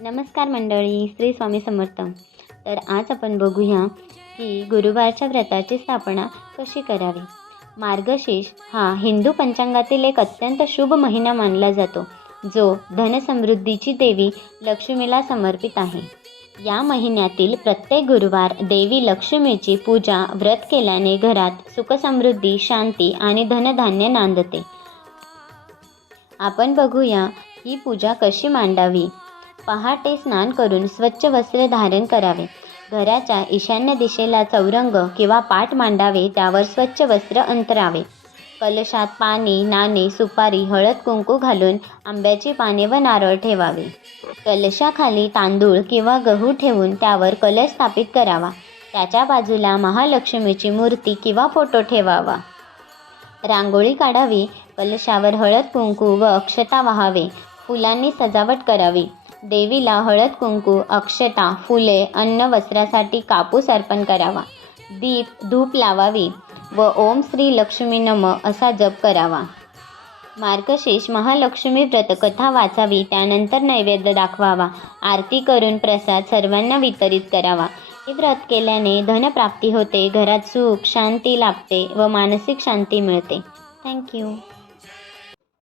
नमस्कार मंडळी, श्री स्वामी समर्थ. तर आज आपण बघूया की गुरुवारच्या व्रताची स्थापना कशी करावी. मार्गशीर्ष हा हिंदू पंचांगातील एक अत्यंत शुभ महिना मानला जातो, जो धनसमृद्धीची देवी लक्ष्मीला समर्पित आहे. या महिन्यातील प्रत्येक गुरुवार देवी लक्ष्मीची पूजा व्रत केल्याने घरात सुखसमृद्धी, शांती आणि धनधान्य नांदते. आपण बघूया ही पूजा कशी मांडावी. पहाटे स्नान करून स्वच्छ वस्त्र धारण करावे. घराच्या ईशान्य दिशेला चौरंग किंवा पाट मांडावे, त्यावर स्वच्छ वस्त्र अंतरावे. कलशात पाणी, नाणे, सुपारी, हळद कुंकू घालून आंब्याची पाने व नारळ ठेवावे. कलशाखाली तांदूळ किंवा गहू ठेवून त्यावर कलश स्थापित करावा. त्याच्या बाजूला महालक्ष्मीची मूर्ती किंवा फोटो ठेवावा. रांगोळी काढावी. कलशावर हळद कुंकू व अक्षता वाहावे. फुलांनी सजावट करावी. देवीला हळद कुंकू, अक्षता, फुले, अन्न, वस्त्रासाठी कापूस अर्पण करावा. दीप धूप लावावी व ओम श्री लक्ष्मी नम असा जप करावा. मार्गशीर्ष महालक्ष्मी व्रत कथा वाचावी. त्यानंतर नैवेद्य दाखवावा. आरती करून प्रसाद सर्वांना वितरित करावा. हे व्रत केल्याने धनप्राप्ती होते, घरात सुख शांती लाभते व मानसिक शांती मिळते. थँक्यू.